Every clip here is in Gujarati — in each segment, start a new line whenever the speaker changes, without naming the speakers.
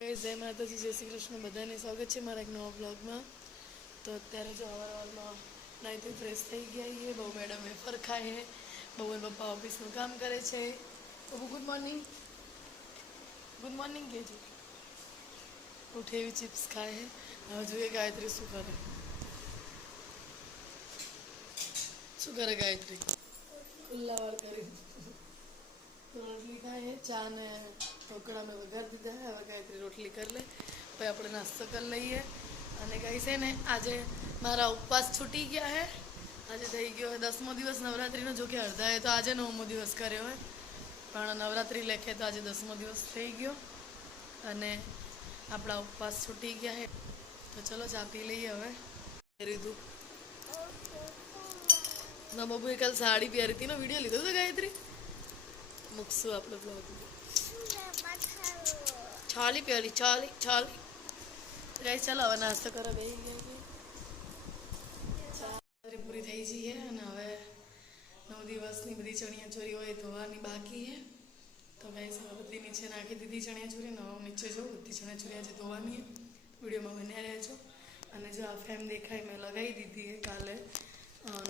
જય માતાજી, જય શ્રી કૃષ્ણ. બધાને સ્વાગત છે મારા એક નવા બ્લોગમાં તો અત્યારે જો અવારવારમાં નાઈથી ફ્રેશ થઈ ગયા છીએ. બહુ મેડમ વેફર ખાય છે. બહુ એના પપ્પા ઓફિસનું કામ કરે છે. બહુ ગુડ મોર્નિંગ ગુડ મોર્નિંગ કહેજો. ઉઠે એવી ચિપ્સ ખાય છે. હવે જોઈએ ગાયત્રી શું કરે. શું કરે ગાયત્રી? ખુલ્લા વાળ કરી. રોટલી ખાય ચા ને ઢોકળા મેં વઘાર દીધા હવે ગાયત્રી રોટલી કરી લે, પછી આપણે નાસ્તો કરી લઈએ. અને કહી છે ને, આજે મારા ઉપવાસ છૂટી ગયા હે. આજે થઈ ગયો હોય દસમો દિવસ નવરાત્રિનો, જો કે એ તો આજે નવમો દિવસ કર્યો હોય પણ નવરાત્રિ લેખે તો આજે દસમો દિવસ થઈ ગયો. અને આપણા ઉપવાસ છૂટી ગયા હે. તો ચલો ચા પી લઈએ હવે. રીધું ના, બબુએ કાલ સાડી પહેરી હતી વીડિયો લીધો હતો ગાયત્રી? મૂકશું આપણો બ્લોગ છાલી પેલી છાલી છાલી ગાઈ ચાલો હવે નાસ્તો કરો બેસી ગયા પૂરી થઈ જઈએ અને હવે નવ દિવસની બધી ચણિયા ચોરી હોય, ધોવાની બાકી છે. તો ગાઈસ, હવે બધી નીચે નાખી દીધી ચણિયા ચોરી નવ નીચે જો બધી ચણિયા ચોરી આજે ધોવાની વિડીયોમાં બન્યા રહેજો. અને જો આ ફેમ દેખાય, મેં લગાવી દીધી કાલે.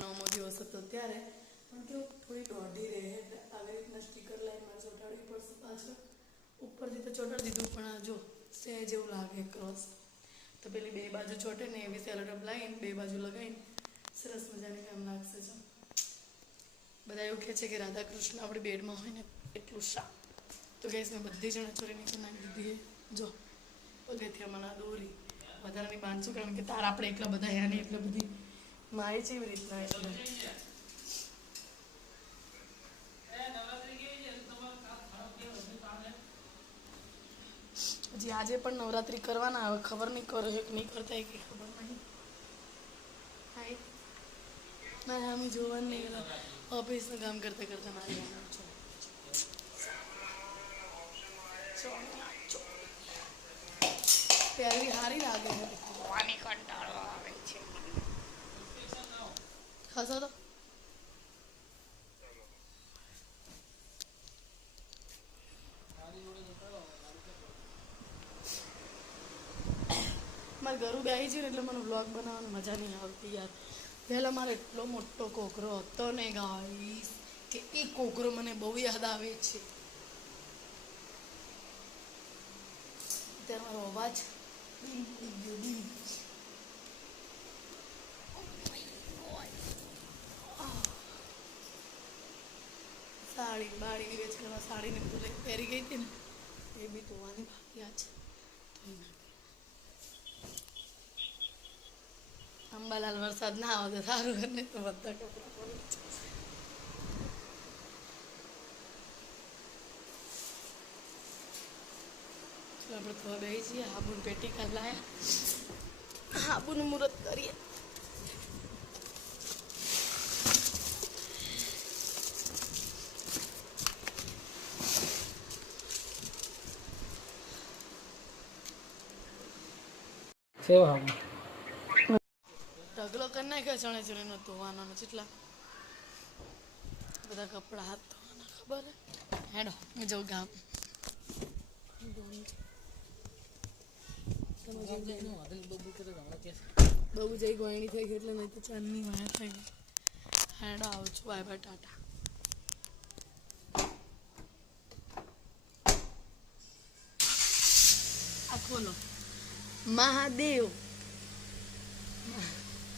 નવમો દિવસ હતો ત્યારે. પણ કેવું થોડી દોઢી રહે આવી રીતના સ્ટીકર લાઈનમાં ચોંટાડવી પડશે પાછળ. ઉપરથી તો ચોંટાડી દીધું, પણ જો સે જેવું લાગે ક્રોસ તો પેલી બે બાજુ ચોટે ને એવી સેલોટેપ લાવીને બે બાજુ લગાવીને સરસ મજાની કામ લાગશે જો. બધા એવું કહે છે કે રાધા કૃષ્ણ આપણી બેડમાં હોય ને એટલું શાક તો કહીશ મેં બધી જણા ચોરી નીચે નાખી દીધી જો પગથિયા મને દોરી, વધારાની બાંધશું કારણ કે તાર આપણે એટલા બધા યાની એટલે બધી માય છે એવી રીતના એટલે હજી આજે પણ નવરાત્રી કરવાના હવે ખબર નહીં કરો કે નહીં કરતા કે ખબર નહીં. હાય. મારે અમે જોવાનું નહીં કરતા ઓફિસનું કામ કરતા કરતા મારે જવાનું છે. પહેરવી સારી લાગે છે. કંટાળો આવે છે. ખસો તો. મારે ઘરું બેસી છે ને એટલે મને વ્લોગ બનાવવાની મજા નહીં આવતી યાર. પહેલાં મારે એટલો મોટો કોકરો હતો ને ગાઈસ કે એ કોકરો મને બહુ યાદ આવે છે. અત્યારે મારો અવાજ સાડી બાળી વેચ કરવા સાડીને લઈ પહેરી ગઈ હતી ને, એ બી ધોવાની બાકી આ છે. અંબાલાલ વરસાદ ના આવે તો સારું ને તો બધા કપડાં આપણે થવા બે છીએ હાબુન પેટી કાલ લાયા. હાબુનું મુહૂર્ત કરીએ.
સેવા
ઢગલો કરી જણે ચણીનો ધોવાનો ને કેટલા બધા કપડાં હાથ ધોવાના, ખબર હેડો, હું જાઉં ગામ. બહુ જઈ ગોયણી થઈ ગઈ એટલે નહીં તો ચાંદની વાયા થઈ ગઈ. હેડો, આવું છું. Bye bye, tata. આ ખોલો. મહાદેવ.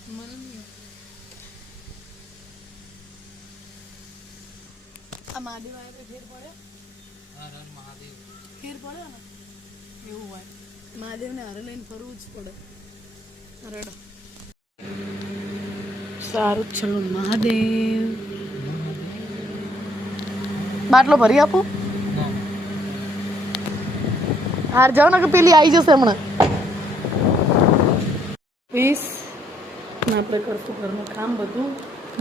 મને નહીં આ મહાદેવ આવે તો ફેર પડે? ફેર પડે ને? એવું હોય. મહાદેવને હારે લઈને ફરવું જ પડે. રડો સારું ચલો મહાદેવ. બાટલો ભરી આપું? હાર જાઓ ને કે પેલી આવી જશે હમણાં? પીસ આપણે કરશું ઘરનું કામ બધું.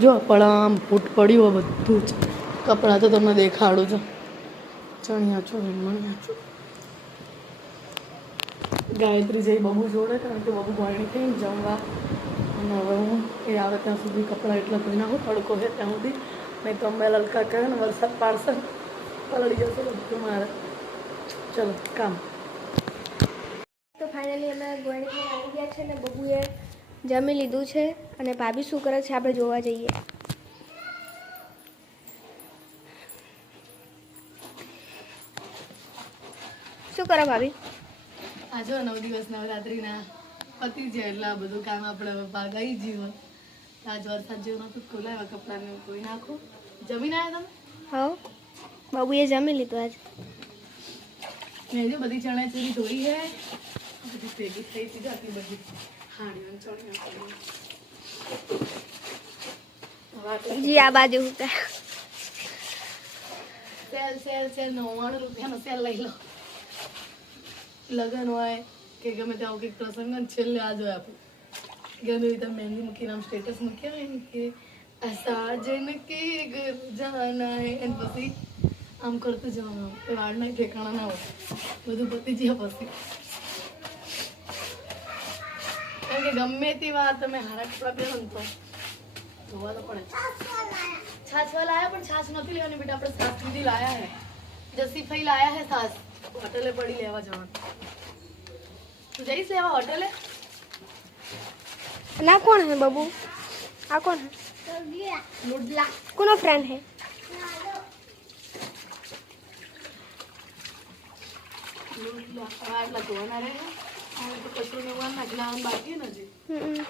જો પડામ ફૂટ પડ્યું બધું જ. કપડાં તો તમને દેખાડું છું. ચણિયા છો મણિયા છો ગાયત્રી જઈ બબુ જોડે, કારણ કે બબુ ગોળણી થઈ જમવા અને હવે હું એ આવે ત્યાં સુધી કપડાં એટલા ધોઈ નાખું તડકો છે ત્યાં સુધી. નહીં તો અમે લલકા કરે ને, વરસાદ પાડશે. પલળી જશે બધું મારે. ચલો, કામ.
તો ફાઇનલી અમે ગોળીમાં આવી ગયા છે ને, બબુએ જમી લીધું છે. અને ભાભી શું કરે છે? આપણે જોવા જઈએ. શું કરે ભાભી?
આ જો નવ દિવસ નવરાત્રીના પતિ છે એટલે આ બધું કામ આપણે ભાગાઈ જીવન. આજ વરસાદ જેવું ખોલાવ્યા કપડાને ને ધોઈ નાખો. જમીને આવ્યા તમે?
હા એ જમી લીધું આજ.
મેં જો બધી ચણાચૂરી ધોઈ હે. બધી ભેગી થઈ હતી જાતી બધી હાડીઓ ચણિયા આટલા
જી આ બાજુ
સેલ સેલ સેલ નવ્વાણું રૂપિયાનો સેલ લઈ લો. લગન હોય કે ગમે ત્યાં કંઈક પ્રસંગ હોય ને છેલ્લે આ જોઈએ આપણે ગમે એવી તમે મહેંદી મૂકીને આમ સ્ટેટસ મૂક્યા હોય ને કે આ સાજન કે ઘર જાના હે અને પછી આમ કરતું જવાનું એ વાળના ઠેકાણા ના હોય બધું પતી ગયા પછી કારણ કે ગમે તે વાર તમે હારા કપડા પહેરો ને તો ધોવા તો પડે છાછ વાલા આયા પણ છાછ નથી લેવાની બેટા આપણે છાછ સુધી લાયા હે જસી ફઈ લાયા હે છાછ હોટલે પડી લેવા જવાનું તું જઈશ લેવા હોટલે
અને આ કોણ હે બબુ આ કોણ હે
લુડલા
કોનો ફ્રેન્ડ હે
લુડલા હવે આટલા ધોવાના રહે હવે તો કશું ને વાર નાખી લાવવાનું બાકી ને હજી
હમ.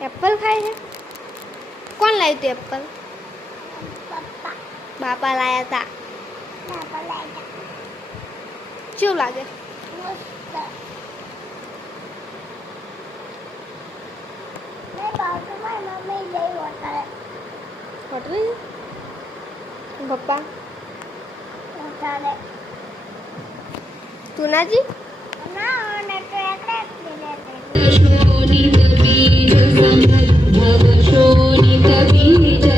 એપલ ખાય છે કોણ લાવ્યું તું એપલ બાપા લાયા તા કેવું લાગે પપ્પા તું નાજી
शिव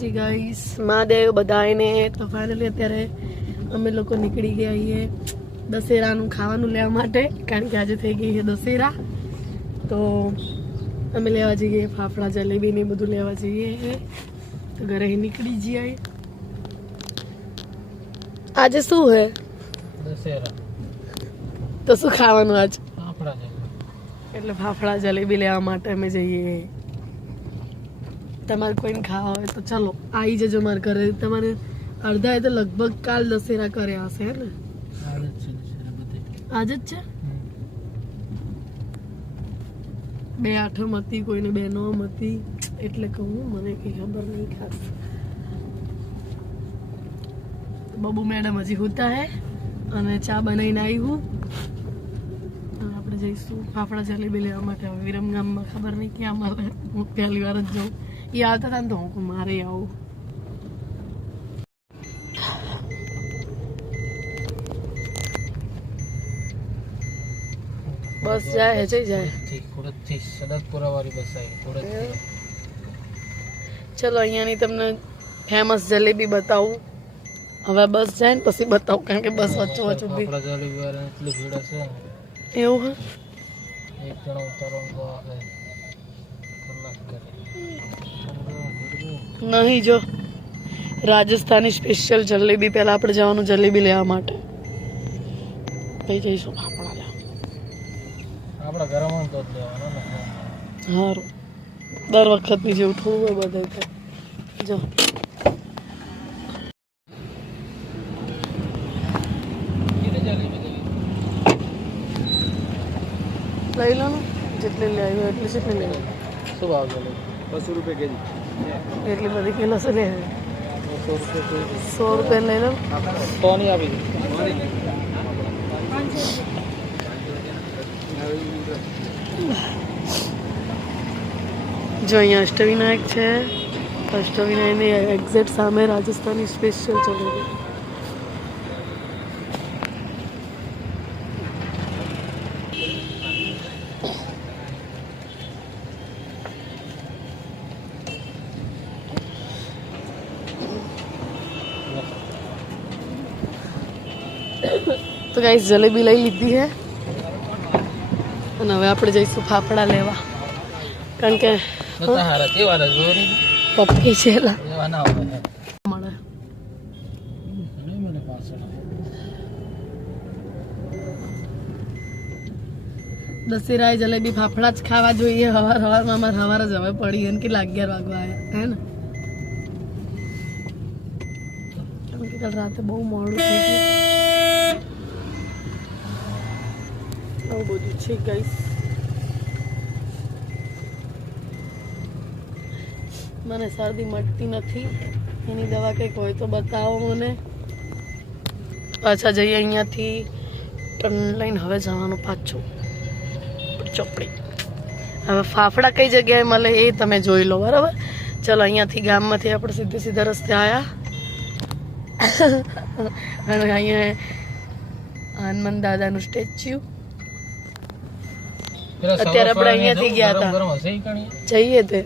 માતાજી ગાઈસ મહાદેવ બધાને તો ફાઇનલી અત્યારે અમે લોકો નીકળી ગયા છીએ દશેરાનું ખાવાનું લેવા માટે કારણ કે આજે થઈ ગઈ છે દશેરા. તો અમે લેવા જઈએ ફાફડા જલેબી ને બધું લેવા જઈએ. તો ઘરે નીકળી જઈએ. આજે શું હે?
દશેરા.
તો શું ખાવાનું આજ?
ફાફડા
એટલે ફાફડા જલેબી લેવા માટે અમે જઈએ. તમારે કોઈને ખાવા હોય તો ચલો આવી જજો મારા ઘરે. તમારે અડધા એ તો લગભગ કાલ દશેરા કર્યા હશે હે ને? આજ જ છે? બે આઠમ હતી કોઈને બે નોમ હતી એટલે કહું મને કઈ ખબર નહીં ખાસ. બબુ મેડમ હજી હોતા હે અને ચા બનાવીને આવી હું. આપણે જઈશું ફાફડા જલેબી લેવા માટે. વિરમગામમાં ખબર નહીં ક્યાં મળે. હું પહેલી વાર જ જાઉં. એ આવતા હતા ને તો હું મારે આવું. બસ જાય હે જઈ જાય.
થી સદતપુરા વાળી બસ આવી ખોડદથી
ચલો અહીંયાની તમને ફેમસ જલેબી બતાવું. હવે બસ જાય ને પછી બતાવું કારણ કે બસ વચ્ચે વચ્ચે ઊભી એવું હા?
એક જણો ઉતારવાનું કલાક કરે.
નહીં જો. રાજસ્થાની સ્પેશિયલ જલેબી પહેલાં આપણે જવાનું જલેબી લેવા માટે. કઈ જઈશું. આપણા
આપણા ઘરમાં તો
સારું દર વખતની જેવું થોડું બધે. જો. લઈ લો ને. જેટલી લેવી આવ્યું એટલી જેટલી લેવી
શું ભાવ જલેબી? બસો રૂપિયા કેજી
એટલી બધી કિલો છે લે
બસો રૂપિયા કેજી
સો રૂપિયા લઈ લો
તો નહીં આપી દે
જો અહીંયા અષ્ટવિનાયક છે અષ્ટવિનાયકની એક્ઝેક્ટ સામે રાજસ્થાની સ્પેશિયલ જલેબી તો ગાઈસ જલેબી લઈ લીધી છે અને હવે આપણે જઈશું ફાફડા લેવા. કારણ કે પપ્પી છે મળે. દશેરાએ જલેબી ફાફડા જ ખાવા જોઈએ. હવાર હવારમાં અમારે હવાર જ હવે પડી અને કેટલા અગિયાર વાગવા આવ્યા. હે ને? કે રાતે બહુ મોડું થઈ ગયું. આવું બધું છે ગાઈસ મને શરદી મટતી નથી. એની દવા કંઈક હોય તો બતાવો મને. પાછા જઈએ અહીંયાથી ટર્ન લઈને હવે જવાનું પાછું. ચોપડી. હવે ફાફડા કઈ જગ્યાએ મળે એ તમે જોઈ લો, બરાબર? ચલો, અહીંયાથી ગામમાંથી આપણે સીધે સીધા રસ્તે આવ્યા અને અહીંયા હનુમાન દાદાનું સ્ટેચ્યુ. અત્યારે આપણે અહીંયાથી ગયા હતા. જઈએ તે.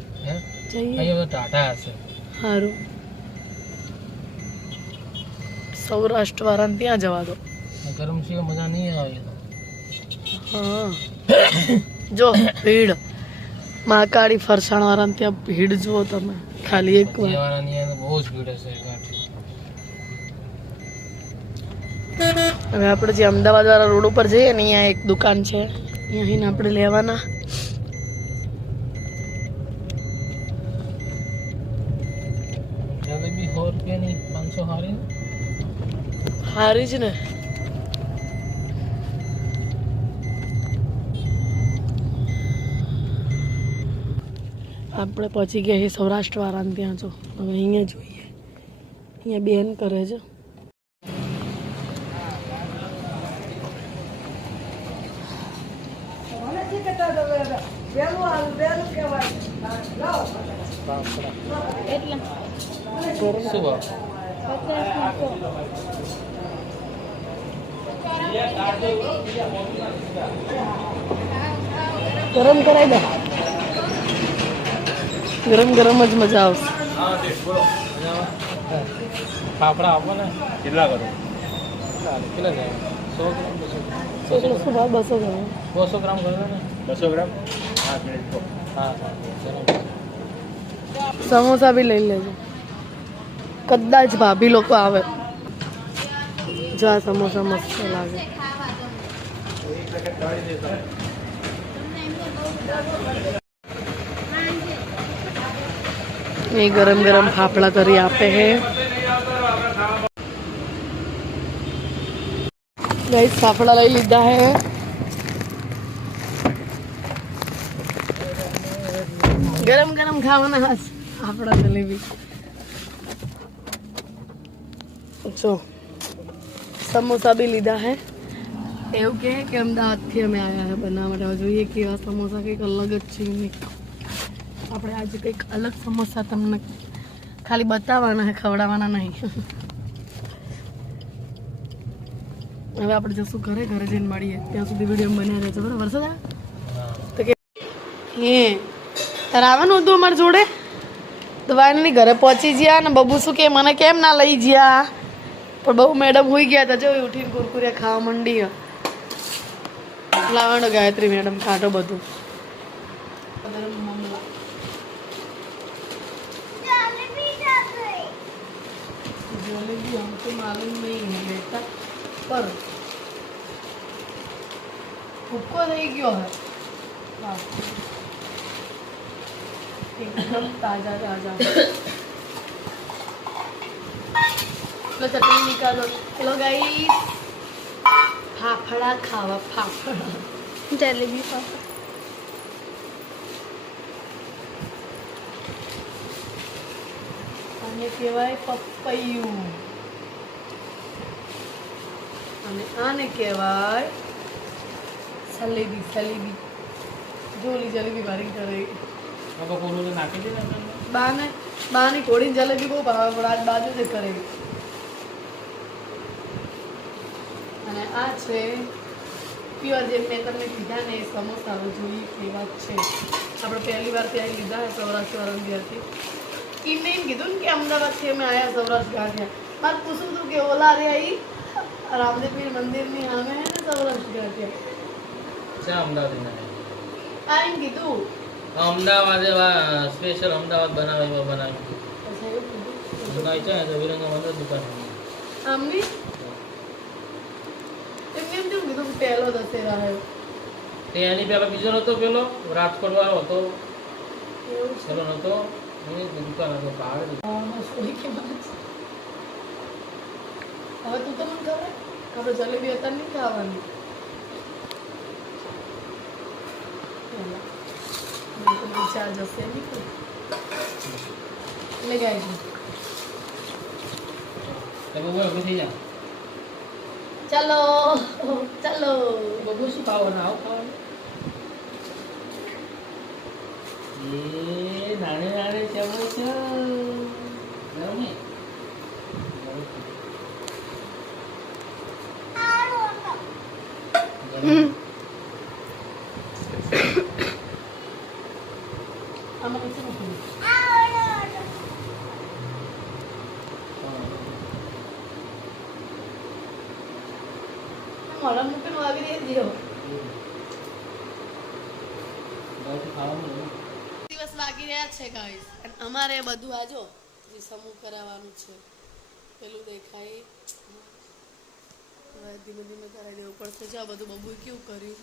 જઈએ.
ટાટા હશે.
સારું સૌરાષ્ટ્ર વાળાને ત્યાં જવા દો.
ગરમ છે મજા નહીં આવે.
હા. જો ભીડ. મહાકાળી ફરસાણ વાળાને ત્યાં ભીડ જુઓ તમે. ખાલી એક વાર.
બહુ જ ભીડ હશે
હવે આપણે જે અમદાવાદ વાળા રોડ ઉપર જઈએ ને અહીંયા એક દુકાન છે. અહીંયાથી આપણે લેવાના.
જલેબી સો રૂપિયાની પાંચસો હારી
હારી જ ને. આપણે પહોંચી ગયા છીએ સૌરાષ્ટ્ર વાળાને ત્યાં જો. હવે અહીંયા જોઈએ. અહીંયા બેન કરે છે
શું ભાવ
ગરમ કરાવી દે. ગરમ ગરમ જ મજા આવશે.
ફાફડા આપો ને. કેટલા કરો? કેટલા જાય સો ગ્રામ બસો
ગ્રામ? ભાવ? બસો ગરમ.
બસો ગ્રામ કરો ને. બસો ગ્રામ? હા હા ચલો.
સમોસા બી લઈ લેજો. કદાચ ભાભી લોકો આવે. જો આ સમોસા મસ્ત લાગે. એ ગરમ ગરમ ફાફડા કરી આપે હે. ગાઈસ ફાફડા લઈ લીધા હે. ગરમ ગરમ ખાવાના હાસ આપણા જલેબી. જો સમોસા બી લીધા હે. એવું કહે કે અમદાવાદથી અમે આવ્યા હે બનાવવા. માટે હવે જોઈએ કેવા સમોસા કંઈક અલગ જ છે આપણે આજે કંઈક અલગ સમોસા તમને ખાલી બતાવવાના હે ખવડાવવાના નહીં. હવે આપણે જશું ઘરે ઘરે જઈને મળીએ. ત્યાં સુધી વીડિયો બન્યા રહેજો બરાબર વરસાદ તો કે હે. રાવણ હતું અમારી જોડે? તો વાનની ઘરે પહોંચી ગયા અને બબુ શું કે મને કેમ ના લઈ ગયા પણ બહુ મેડમ હોઈ ગયા હતા. જો ઉઠીને કુરકુરે ખાવા માંડી લાવણો ગાયત્રી મેડમ ખાટો બધું. પર થઈ ગયો હે. એકદમ તાજા તાજા ચટણી નીકાળો હેલો ગાઈ ફાફડા ખાવા ફાફડા
જલેબી ફાફડા
આને કહેવાય પપૈયું અને આને કહેવાય સલેબી સલેબી જોલી જલેબી મારી કરે
બાપા કોરું નાખી દે ને
બાને બાની કોળીની જલેબી બહુ ભાવે પણ આજ બાજુ જ કરેલી. અને આ છે પ્યોર જેમ મેં તમને કીધા ને સમોસા હવે જોઈએ કેવા છે. આપણે પહેલી વાર ત્યાં લીધા સૌરાષ્ટ્ર વાળંદિયાથી એમને એમ કીધું ને કે અમદાવાદથી અમે આવ્યા સૌરાષ્ટ્ર ગાંઠિયા. મારે પૂછવું હતું કે ઓલા રે ઈ રામદેવપીર મંદિરની સામે હે ને સૌરાષ્ટ્ર ગાંઠિયા?
અમદાવાદ
આ એમ કીધું
અમદાવાદ એવા સ્પેશિયલ અમદાવાદ બનાવે એવા બનાવી જુનાઈ છે ને તો વિરંગા મંદિર દુકાન
આમની? એમને એમ કેમ કીધું પહેલો દશેરા હે?
તે એની પેલા બીજો હતો પેલો રાજકોટ વાળો હતો પેલો નતો એની દુકાન હતો પહાડ
કે હવે તું તો મને ખબર આપણે જલેબી અત્યારે નહીં ખાવાની પેલા. મને તો વિચાર જશે નહીં કોઈ. એટલે ગાય છે
તમે બોલો ઊભી થઈ જા
ચાલો ચાલો
બબુ શું ખાવાનું આવું ખાવાનું એ નાને નાને ચમો છે જાવ ને
આમાં કશું નથી મોડા મૂકીને વાગી દે જીઓ
ખાવાનું
દિવસ લાગી રહ્યા છે ગાઈસ અને અમારે બધું આજો જે સમૂહ કરાવવાનું છે, પેલું દેખાય. હવે ધીમે ધીમે કરાવી દેવું પડશે. જો આ બધું બબુએ કેવું કર્યું?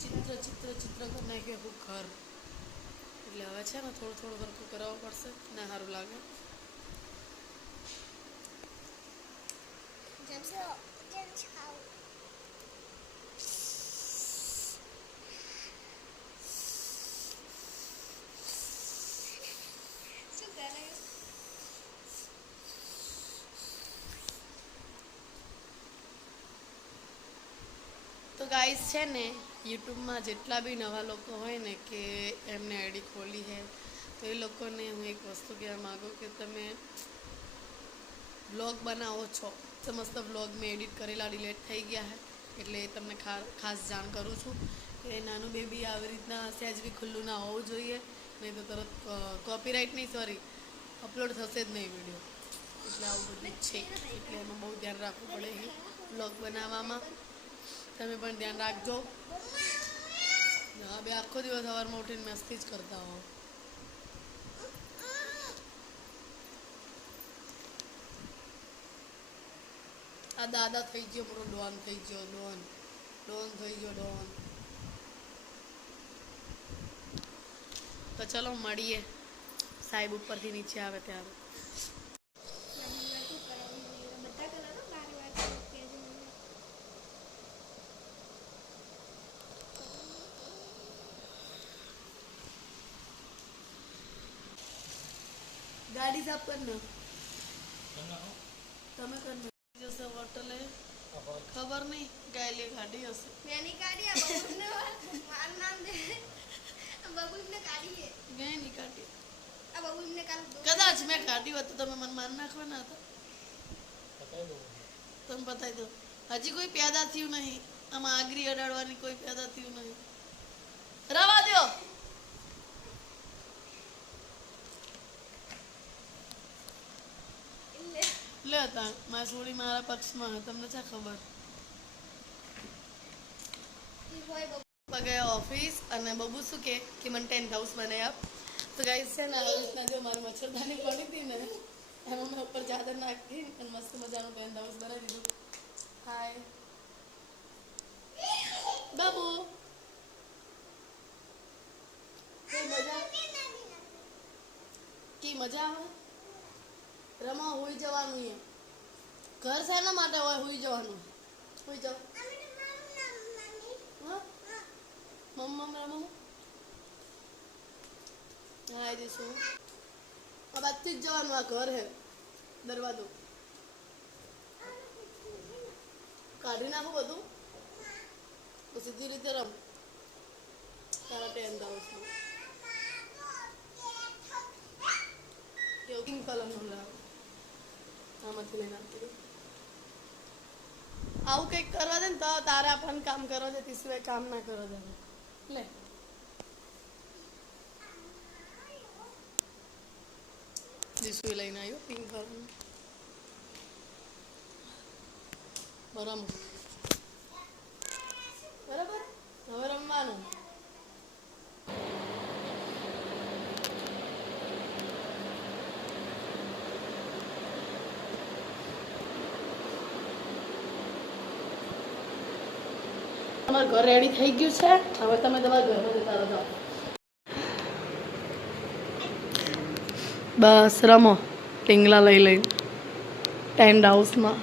ચિત્ર ચિત્ર ચિત્ર કરી નાખ્યું આખું ઘર? એટલે હવે છે ને થોડું થોડું વર્ક કરાવવું પડશે. ના સારું લાગે. તો ગાઈસ છે ને, યુટ્યુબમાં જેટલા બી નવા લોકો હોય ને કે એમને આઈડી ખોલી છે, તો એ લોકોને હું એક વસ્તુ કહેવા માગું કે તમે બ્લોગ બનાવો છો. સમસ્ત મસ્ત બ્લોગ મેં એડિટ કરેલા, ડિલેટ થઈ ગયા છે, એટલે તમને ખાસ જાણ કરું છું કે નાનું બેબી આવી રીતના સહેજ બી ખુલ્લું ના હોવું જોઈએ. નહીં તો તરત કોપીરાઇટ નહીં સોરી અપલોડ થશે જ નહીં વીડિયો એટલે આવું બધું છે. એટલે એમાં બહુ ધ્યાન રાખવું પડે બ્લોગ બનાવવામાં. તમે પણ ધ્યાન રાખજો. હા, બે આખો દિવસ સવારમાં ઉઠીને મસ્તી જ કરતા હો. આ દાદા થઈ ગયો, મોટો ડોન થઈ ગયો, ડોન. ડોન થઈ ગયો, ડોન. તો ચલો મળીએ. સાહેબ ઉપરથી નીચે આવે ત્યારે કર ને. તમે કર ને જશે હોટલે ખબર નહીં ગાયલી ગાડી હશે.
મેની કાઢી આ બબુને માર નામ દે બબુને કાઢી છે.
ગાયની કાઢી.
આ બબુને કાલ
કદાચ મેં કાઢી હોત તો તમે મને માર નાખવાના હતા. તમે બતાવી દો. હજી કોઈ પેદા થયું નહીં. આમાં આગરી અડાડવાની કોઈ પેદા થયું નહીં. રવા દ્યો. લે હતા. મારી મારા પક્ષમાં. તમને ચા ખબર? ગયા ઓફિસ અને બબુ શું કે? કે મને ટેન્ટ હાઉસ બનાવી આપ. તો ગાઈસ છે ને આ રીતના જો મારી મચ્છરદાની પડી હતી ને એમાં મેં ઉપર ચાદર નાખી અને મસ્ત મજાનું ટેન્ટ હાઉસ બનાવી દીધું. હાય બાબુ. કી મજા? આવે રમા હોઈ જવાનું એમ ઘર શેના માટે હોય હોઈ જવાનું. હોઈ જાવ મમ્મા રમો હા દઈશું આ બાજથી જ જવાનું, આ ઘર હે, દરવાજો. કાઢી નાખું બધું? સીધી રીતે રમ. તારા ટેન એવું કલમ લાવ? આવું કંઈક કરવા દે ને તો તારે આપણને કામ કરવા દે તે સિવાય કામ ના કરવા દે. લે. જીસુ લઈને આવ્યો પિંક કરવાનું બરાબર હવે રમવાનું તમારું ઘર રેડી થઈ ગયું છે? હવે તમે તમારા ઘરમાં જતા રહો બસ, રમો. ટીંગલા લઈ લઈ. ટેન્ટ હાઉસમાં